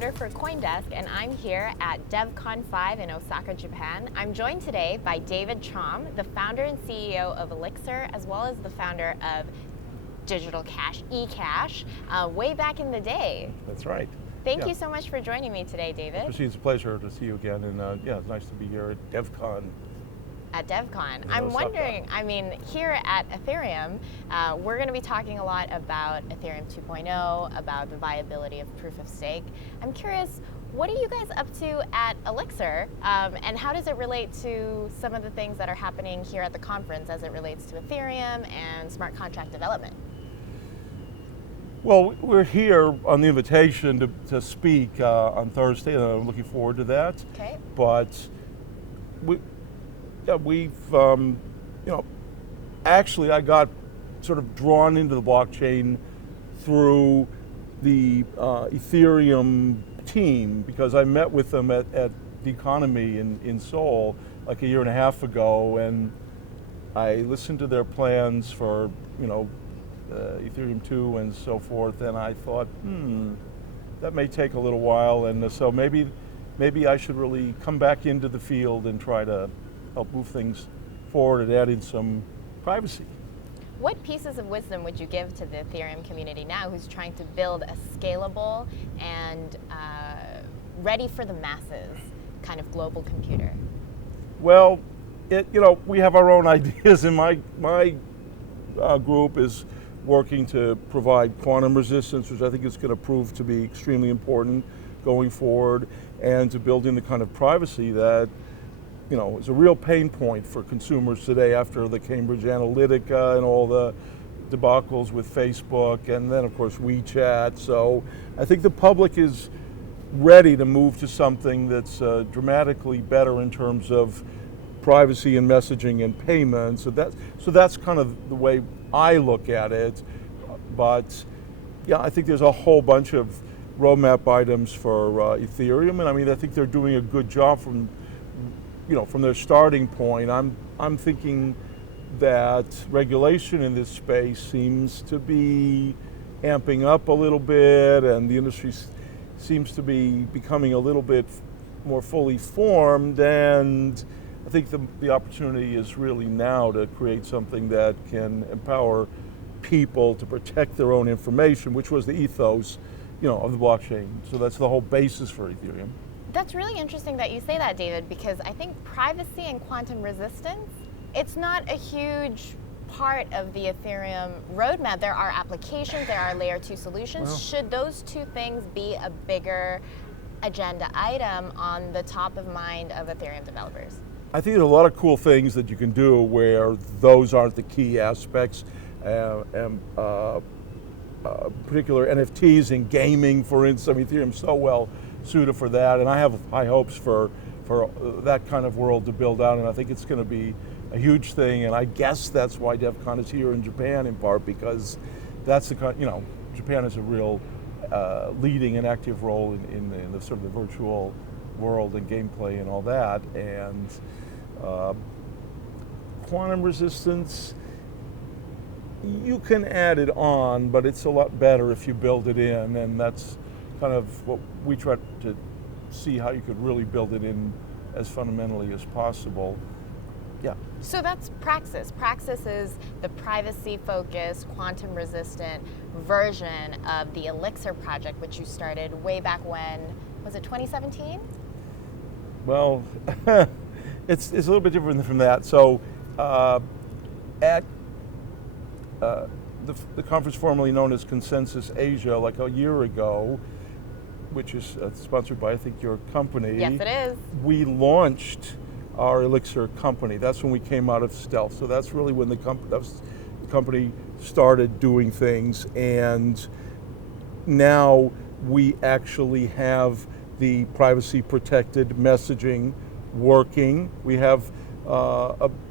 reporter for CoinDesk, and I'm here at DevCon 5 in Osaka, Japan. I'm joined today by David Chaum, the founder and CEO of Elixir, as well as the founder of digital cash, eCash, way back in the day. That's right. Thank you so much for joining me today, David. Christine, it's a pleasure to see you again, and yeah, it's nice to be here at DevCon. At DevCon. I'm wondering, here at Ethereum, we're going to be talking a lot about Ethereum 2.0, about the viability of proof of stake. I'm curious, what are you guys up to at Elixir, and how does it relate to some of the things that are happening here at the conference as it relates to Ethereum and smart contract development? Well, we're here on the invitation to speak on Thursday, and I'm looking forward to that. Okay. But we've, actually I got sort of drawn into the blockchain through the Ethereum team, because I met with them at the Economy in Seoul like a year and a half ago, and I listened to their plans for, Ethereum 2 and so forth, and I thought, that may take a little while, and so maybe I should really come back into the field and try to help move things forward and add in some privacy. What pieces of wisdom would you give to the Ethereum community now who's trying to build a scalable and ready for the masses kind of global computer? Well, we have our own ideas, and my group is working to provide quantum resistance, which I think is going to prove to be extremely important going forward, and to building the kind of privacy that is a real pain point for consumers today after the Cambridge Analytica and all the debacles with Facebook, and then of course WeChat. So I think the public is ready to move to something that's dramatically better in terms of privacy and messaging and payments. So that's kind of the way I look at it. But yeah, I think there's a whole bunch of roadmap items for Ethereum, and I think they're doing a good job from their starting point. I'm thinking that regulation in this space seems to be amping up a little bit, and the industry seems to be becoming a little bit more fully formed, and I think the opportunity is really now to create something that can empower people to protect their own information, which was the ethos of the blockchain. So that's the whole basis for Ethereum. That's really interesting that you say that, David, because I think privacy and quantum resistance, it's not a huge part of the Ethereum roadmap. There are applications, there are layer 2 solutions. Well, should those two things be a bigger agenda item on the top of mind of Ethereum developers? I think there's a lot of cool things that you can do where those aren't the key aspects, and particular NFTs in gaming, for instance. Ethereum's so well suited for that, and I have high hopes for that kind of world to build out, and I think it's going to be a huge thing, and I guess that's why DevCon is here in Japan, in part because that's the kind, Japan has a real leading and active role in the sort of the virtual world and gameplay and all that, and quantum resistance, you can add it on, but it's a lot better if you build it in, and that's kind of what we try to see, how you could really build it in as fundamentally as possible. Yeah. So that's Praxxis. Praxxis is the privacy-focused, quantum-resistant version of the Elixir Project, which you started way back when, was it 2017? Well, it's a little bit different from that. So at the conference formerly known as Consensus Asia, like a year ago, which is sponsored by, I think, your company. Yes, it is. We launched our Elixir company. That's when we came out of stealth. So that's really when the company started doing things, and now we actually have the privacy protected messaging working. We have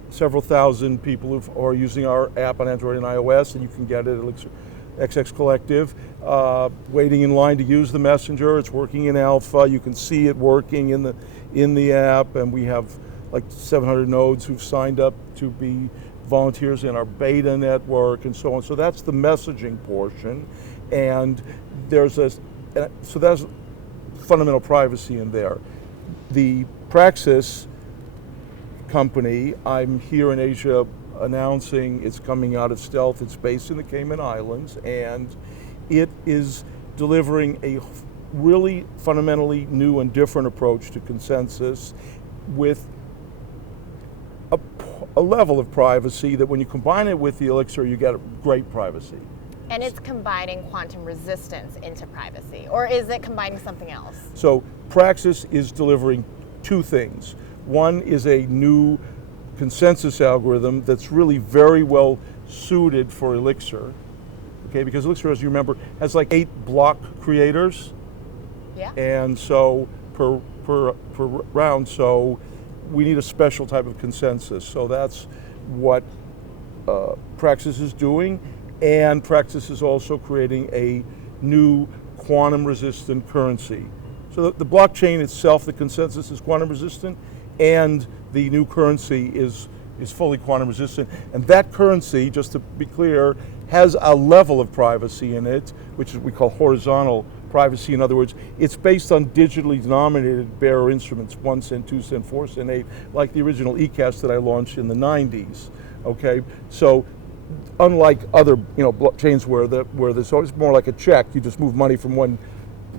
several thousand people who are using our app on Android and iOS, and you can get it at Elixir XX Collective, waiting in line to use the messenger. It's working in alpha. You can see it working in the app, and we have like 700 nodes who've signed up to be volunteers in our beta network and so on. So that's the messaging portion, and so that's fundamental privacy in there. The Praxis company, I'm here in Asia announcing it's coming out of stealth. It's based in the Cayman Islands, and it is delivering a really fundamentally new and different approach to consensus with a level of privacy that when you combine it with the Elixir, you get great privacy. And it's combining quantum resistance into privacy, or is it combining something else? So Praxis is delivering two things. One is a new consensus algorithm that's really very well suited for Elixir, okay, because Elixir, as you remember, has like 8 block creators. Yeah. And so per round, so we need a special type of consensus. So that's what Praxis is doing, and Praxis is also creating a new quantum resistant currency. So the blockchain itself, the consensus is quantum resistant, and the new currency is fully quantum resistant. And that currency, just to be clear, has a level of privacy in it, which we call horizontal privacy. In other words, it's based on digitally denominated bearer instruments, 1 cent, 2 cent, 4 cent, 8, like the original ECAS that I launched in the 90s. Okay, so unlike other blockchains where there's always more like a check, you just move money from one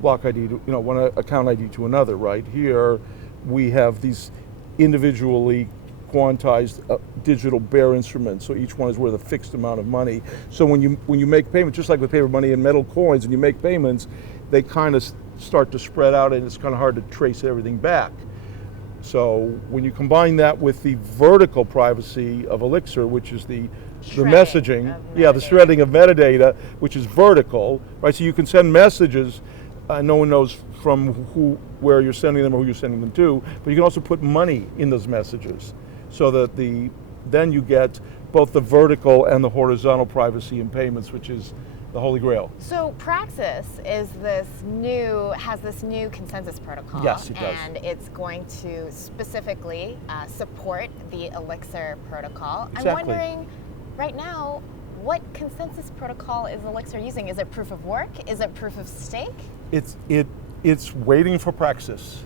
block ID to one account ID to another. Right here, we have these individually quantized digital bearer instruments, so each one is worth a fixed amount of money. So when you make payments, just like with paper money and metal coins, and you make payments, they kind of start to spread out, and it's kind of hard to trace everything back. So when you combine that with the vertical privacy of Elixir, which is the messaging, the shredding of metadata, which is vertical, right? So you can send messages, no one knows from where you're sending them or who you're sending them to, but you can also put money in those messages, so that then you get both the vertical and the horizontal privacy in payments, which is the holy grail. So Praxis has this new consensus protocol. Yes, it does. And it's going to specifically support the Elixir protocol. Exactly. I'm wondering, right now, what consensus protocol is Elixir using? Is it proof of work? Is it proof of stake? It's waiting for Praxis.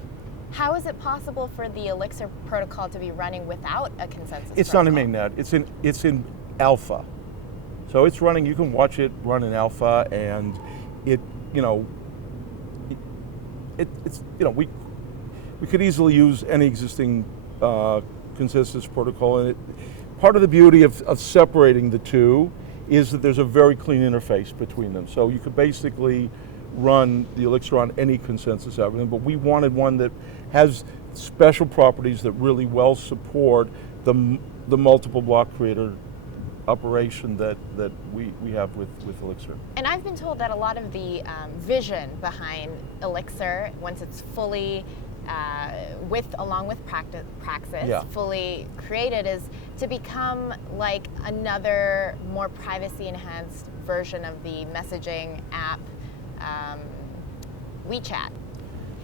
How is it possible for the Elixir protocol to be running without a consensus It's protocol? not in mainnet. It's in alpha. So it's running. You can watch it run in alpha, and we could easily use any existing consensus protocol. And part of the beauty of separating the two is that there's a very clean interface between them. So you could basically run the Elixir on any consensus algorithm, but we wanted one that has special properties that really well support the multiple block creator operation that we have with Elixir. And I've been told that a lot of the vision behind Elixir, once it's fully along with Praxis, fully created, is to become like another more privacy enhanced version of the messaging app WeChat.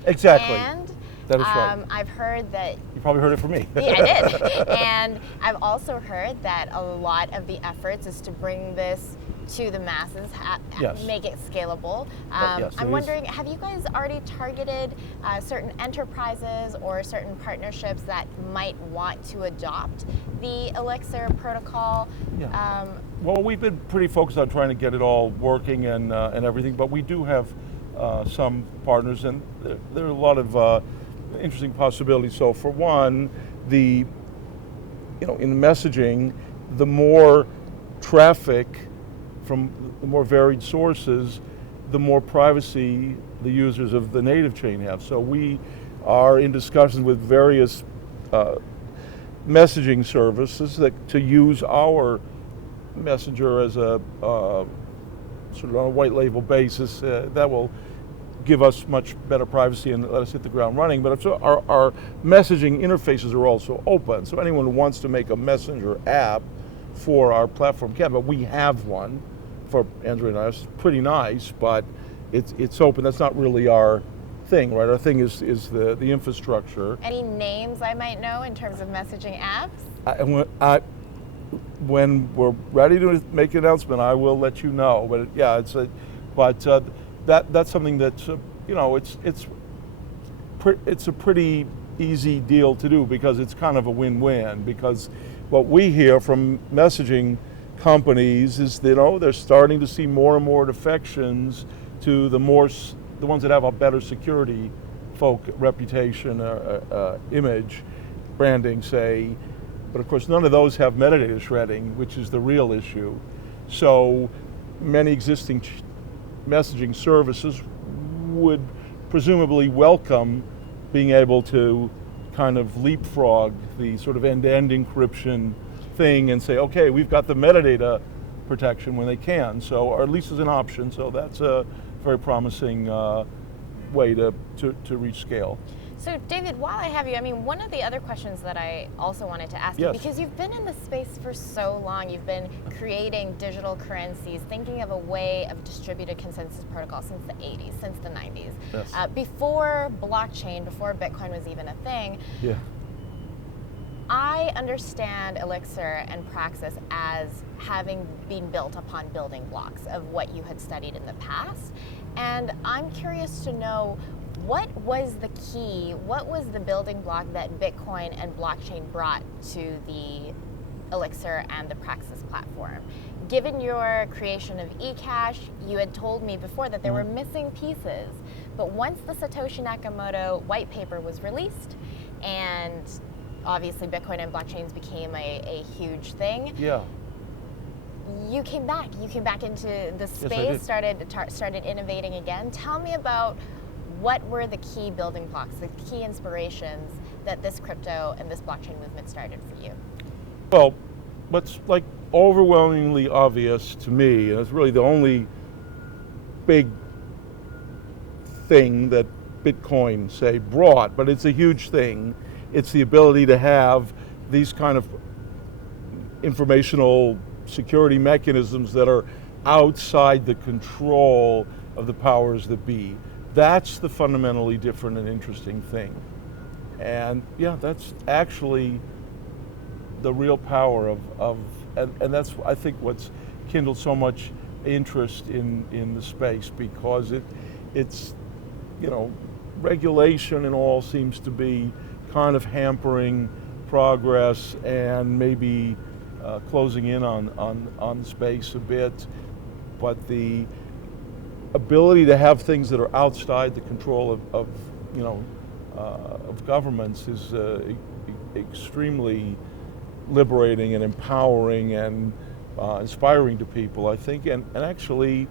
Exactly. And that is right. I've heard that... You probably heard it from me. Yeah, I did. And I've also heard that a lot of the efforts is to bring this to the masses, Yes. make it scalable. Yes, I'm wondering, have you guys already targeted certain enterprises or certain partnerships that might want to adopt the Elixir protocol? Yeah. Well, we've been pretty focused on trying to get it all working and everything, but we do have some partners, and there are a lot of interesting possibilities. So for one, in messaging, the more traffic from the more varied sources, the more privacy the users of the native chain have. So we are in discussions with various messaging services to use our messenger as a sort of on a white label basis. That will give us much better privacy and let us hit the ground running. But our messaging interfaces are also open, so anyone who wants to make a messenger app for our platform can. But we have one for Android and iOS. It's pretty nice, but it's open. That's not really our thing, right? Our thing is the infrastructure. Any names I might know in terms of messaging apps? When we're ready to make an announcement, I will let you know. But yeah, that's something that's it's a pretty easy deal to do because it's kind of a win-win. Because what we hear from messaging companies is that they're starting to see more and more defections to the ones that have a better security reputation, image, branding, say. But of course, none of those have metadata shredding, which is the real issue. So many existing messaging services would presumably welcome being able to kind of leapfrog the sort of end-to-end encryption thing and say, okay, we've got the metadata protection when they can, so, or at least as an option. So that's a very promising way to reach scale. So David, while I have you, I mean, one of the other questions that I also wanted to ask you, because you've been in this space for so long, you've been creating digital currencies, thinking of a way of distributed consensus protocol since the 80s, since the 90s. Yes. Before blockchain, before Bitcoin was even a thing, yeah. I understand Elixir and Praxis as having been built upon building blocks of what you had studied in the past. And I'm curious to know, what was the key, what was the building block that Bitcoin and blockchain brought to the Elixir and the Praxis platform? Given your creation of eCash, you had told me before that there were missing pieces, but once the Satoshi Nakamoto white paper was released, and obviously Bitcoin and blockchains became a huge thing, you came back into the space, started innovating again. Tell me about what were the key building blocks, the key inspirations that this crypto and this blockchain movement started for you? Well, what's like overwhelmingly obvious to me, and it's really the only big thing that Bitcoin, say, brought, but it's a huge thing. It's the ability to have these kind of informational security mechanisms that are outside the control of the powers that be. That's the fundamentally different and interesting thing. And yeah, that's actually the real power and that's, I think, what's kindled so much interest in the space, because it's, regulation and all seems to be kind of hampering progress and maybe closing in on space a bit. But the ability to have things that are outside the control of governments is extremely liberating and empowering and inspiring to people, I think. And actually,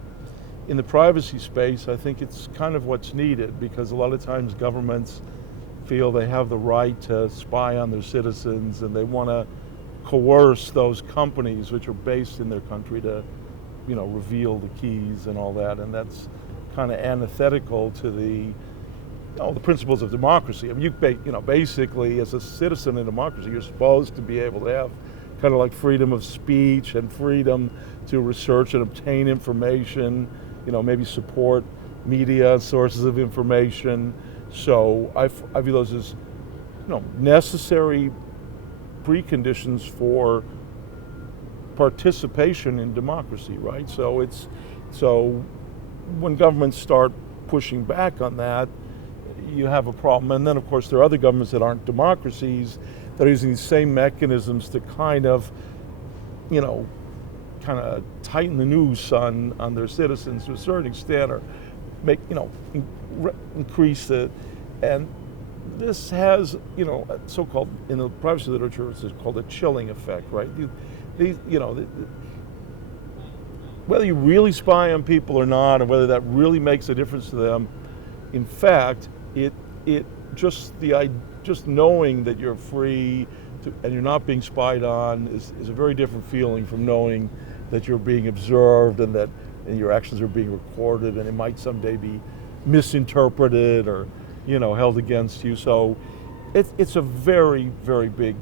in the privacy space, I think it's kind of what's needed, because a lot of times governments feel they have the right to spy on their citizens, and they want to coerce those companies which are based in their country to reveal the keys and all that, and that's kind of antithetical to the principles of democracy. I mean, basically, as a citizen in democracy, you're supposed to be able to have kind of like freedom of speech and freedom to research and obtain information, maybe support media sources of information. So I view those as, necessary preconditions for participation in democracy, right? So when governments start pushing back on that, you have a problem. And then, of course, there are other governments that aren't democracies that are using these same mechanisms to kind of tighten the noose on their citizens to a certain extent, or make, increase it. And this has, so-called, in the privacy literature, it's called a chilling effect, right? Whether you really spy on people or not, or whether that really makes a difference to them, in fact, it just knowing that you're free and you're not being spied on is a very different feeling from knowing that you're being observed and your actions are being recorded, and it might someday be misinterpreted or held against you. So it's a very, very big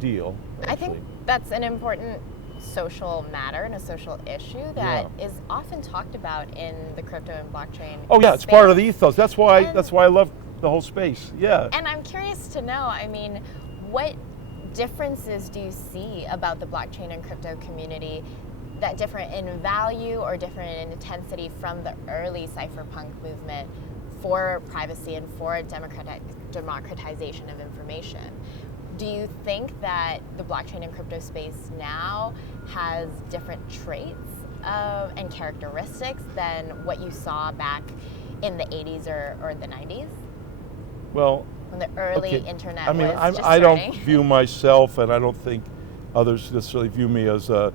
deal, actually. I think that's an important social matter and a social issue that is often talked about in the crypto and blockchain space. It's part of the ethos. That's why I love the whole space. Yeah. And I'm curious to know, I mean, what differences do you see about the blockchain and crypto community that different in value or different in intensity from the early cypherpunk movement for privacy and for democratization of information. Do you think that the blockchain and crypto space now has different traits and characteristics than what you saw back in the 80s or the 90s? Well, when the early internet I mean, was just I don't starting? view myself, and I don't think others necessarily view me as the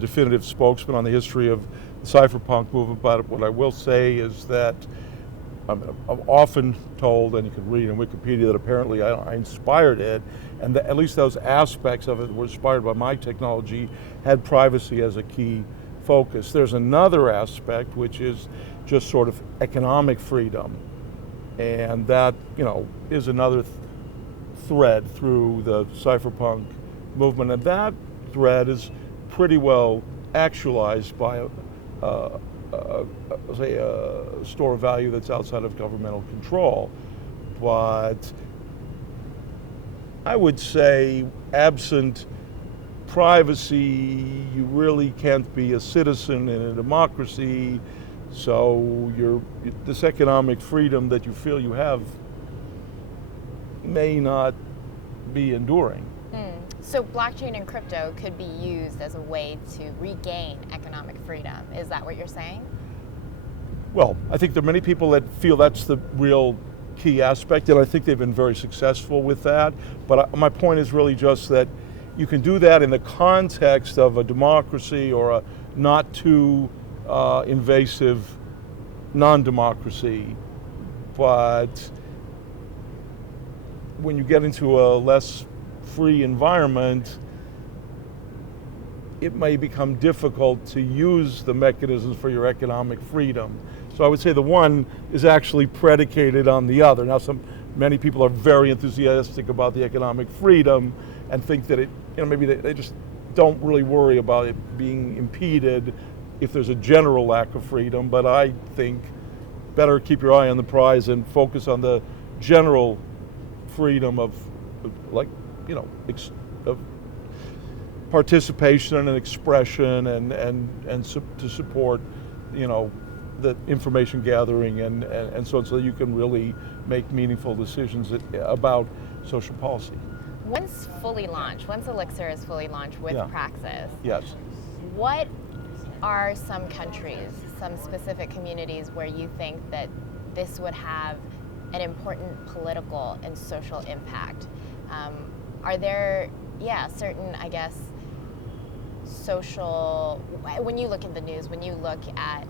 definitive spokesman on the history of the cypherpunk movement. But what I will say is that I'm often told, and you can read in Wikipedia, that apparently I inspired it, and that at least those aspects of it that were inspired by my technology had privacy as a key focus. There's another aspect, which is just sort of economic freedom, and that is another thread through the cypherpunk movement, and that thread is pretty well actualized by say a store of value that's outside of governmental control. But I would say, absent privacy, you really can't be a citizen in a democracy. So this economic freedom that you feel you have may not be enduring. So blockchain and crypto could be used as a way to regain economic freedom. Is that what you're saying? Well, I think there are many people that feel that's the real key aspect, and I think they've been very successful with that. But my point is really just that you can do that in the context of a democracy or a not too invasive non-democracy. But when you get into a less free environment, it may become difficult to use the mechanisms for your economic freedom. So I would say the one is actually predicated on the other. Now, many people are very enthusiastic about the economic freedom and think that maybe they just don't really worry about it being impeded if there's a general lack of freedom. But I think better keep your eye on the prize and focus on the general freedom of of participation and expression and to support the information gathering and so on, so that you can really make meaningful decisions about social policy. Once Elixir is fully launched with Praxxis, yes, what are some countries, some specific communities where you think that this would have an important political and social impact? Are there, certain, I guess, social, when you look at the news, when you look at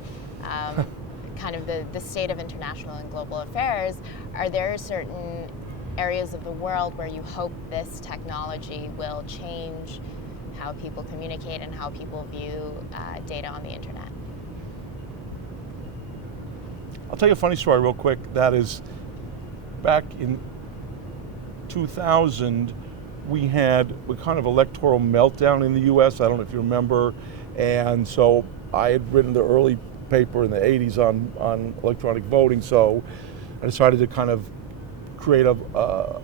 kind of the state of international and global affairs, are there certain areas of the world where you hope this technology will change how people communicate and how people view data on the internet? I'll tell you a funny story real quick. That is, back in 2000, we had a kind of electoral meltdown in the US, I don't know if you remember, and so I had written the early paper in the 80s on electronic voting, so I decided to kind of create a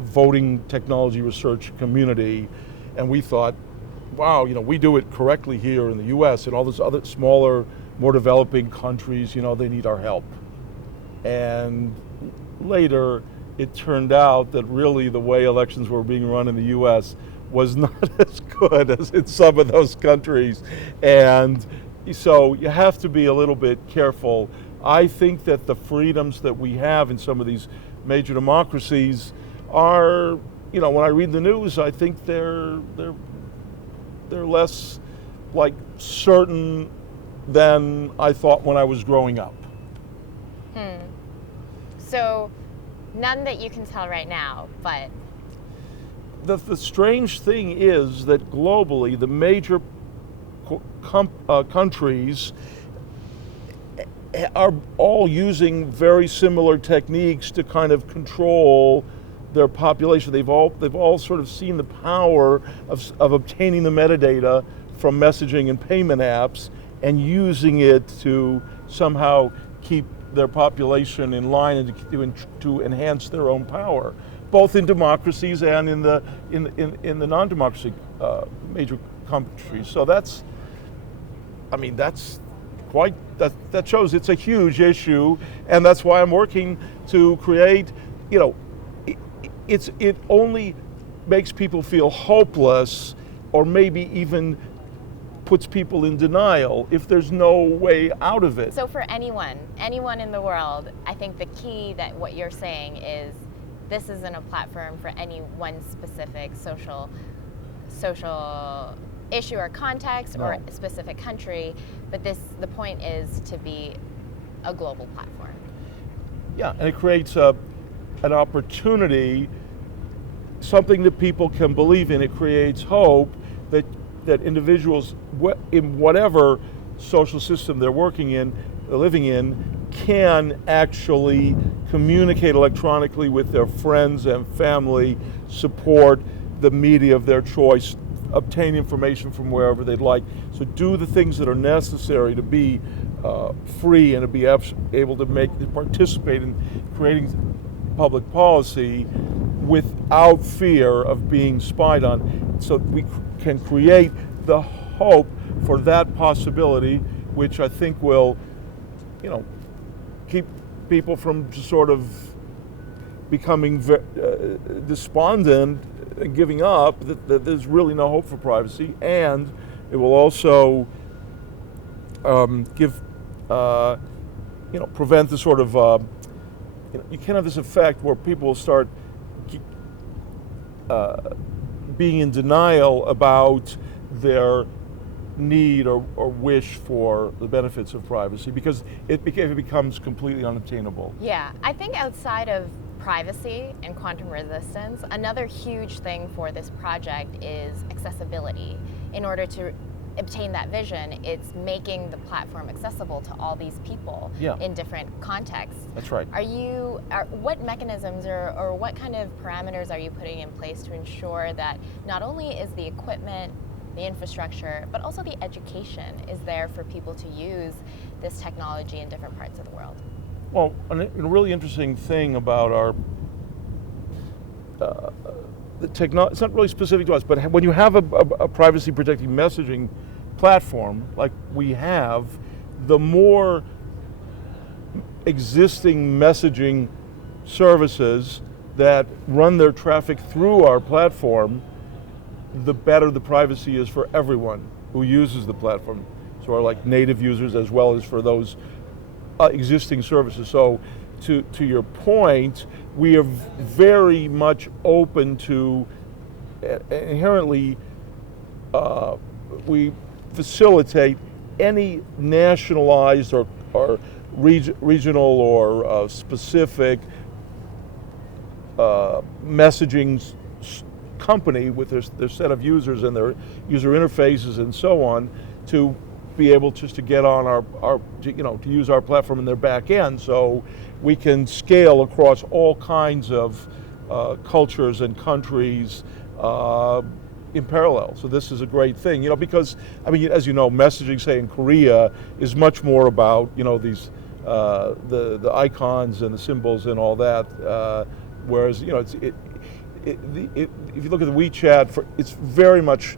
voting technology research community, and we thought, wow, we do it correctly here in the US, and all those other smaller, more developing countries, they need our help. And later, it turned out that really the way elections were being run in the US was not as good as in some of those countries. And so you have to be a little bit careful. I think that the freedoms that we have in some of these major democracies are, when I read the news, I think they're less certain than I thought when I was growing up. So none that you can tell right now, but the strange thing is that globally, the major countries are all using very similar techniques to kind of control their population. They've all sort of seen the power of obtaining the metadata from messaging and payment apps and using it to somehow keep their population in line and to enhance their own power, both in democracies and in the non-democracy major countries. So that's that shows it's a huge issue, and that's why I'm working to create, it only makes people feel hopeless, or maybe even puts people in denial if there's no way out of it. So for anyone in the world, I think the key that what you're saying is this isn't a platform for any one specific social issue or context or a specific country, but the point is to be a global platform. Yeah, and it creates an opportunity, something that people can believe in. It creates hope that individuals in whatever social system they're living in, can actually communicate electronically with their friends and family, support the media of their choice, obtain information from wherever they'd like. So do the things that are necessary to be free and to be able to participate in creating public policy without fear of being spied on. So we can create the hope for that possibility, which I think will, keep people from sort of becoming despondent and giving up, that there's really no hope for privacy. And it will also prevent the sort of, you can't have this effect where people will start being in denial about their need or wish for the benefits of privacy, because it becomes completely unobtainable. Yeah, I think outside of privacy and quantum resistance, another huge thing for this project is accessibility. In order to obtain that vision, it's making the platform accessible to all these people in different contexts. That's right. What mechanisms or what kind of parameters are you putting in place to ensure that not only is the equipment, the infrastructure, but also the education is there for people to use this technology in different parts of the world? Well, a really interesting thing about our the technology, it's not really specific to us, but when you have a privacy protecting messaging platform like we have, the more existing messaging services that run their traffic through our platform, the better the privacy is for everyone who uses the platform. So our native users as well as for those existing services. So to your point, we are very much open to inherently, we facilitate any nationalized or regional or specific messaging company with their set of users and their user interfaces and so on, to be able just to get on our to use our platform in their back end, so we can scale across all kinds of cultures and countries in parallel. So this is a great thing, because as you know, messaging, say in Korea, is much more about these the icons and the symbols and all that, whereas if you look at the WeChat, it's very much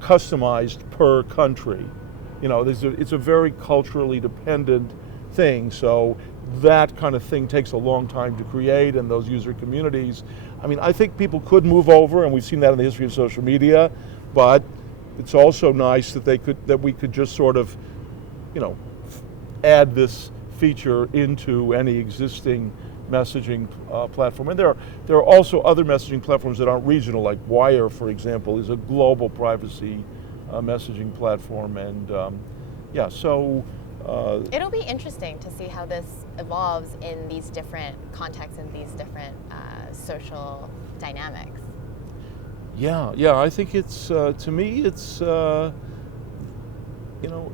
customized per country. It's a very culturally dependent thing, so that kind of thing takes a long time to create, and those user communities. I think people could move over, and we've seen that in the history of social media, but it's also nice that we could just sort of, add this feature into any existing messaging platform. And there are also other messaging platforms that aren't regional, like Wire, for example, is a global privacy messaging platform. And so it'll be interesting to see how this evolves in these different contexts and these different social dynamics. Yeah, I think it's to me it's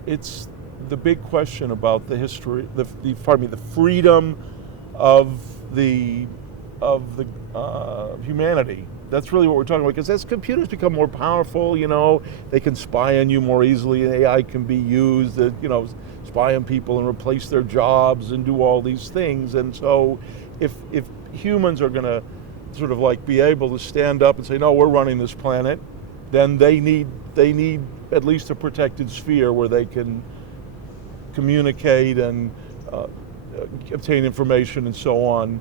it's the big question about the history, the freedom of the humanity. That's really what we're talking about, because as computers become more powerful, they can spy on you more easily, and AI can be used to, spy on people and replace their jobs and do all these things. And so if humans are going to sort of be able to stand up and say, no, we're running this planet, then they need at least a protected sphere where they can communicate and obtain information and so on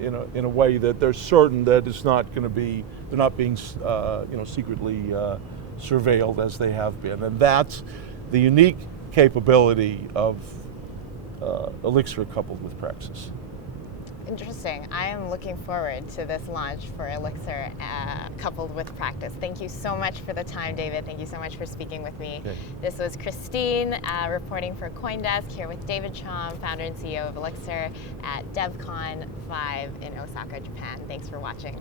in a way that they're certain that it's not going to be, they're not being secretly surveilled as they have been. And that's the unique capability of Elixir coupled with Praxis. Interesting. I am looking forward to this launch for Elixir coupled with Praxis. Thank you so much for the time, David. Thank you so much for speaking with me. Okay. This was Christine reporting for CoinDesk here with David Chaum, founder and CEO of Elixir at DevCon 5 in Osaka, Japan. Thanks for watching.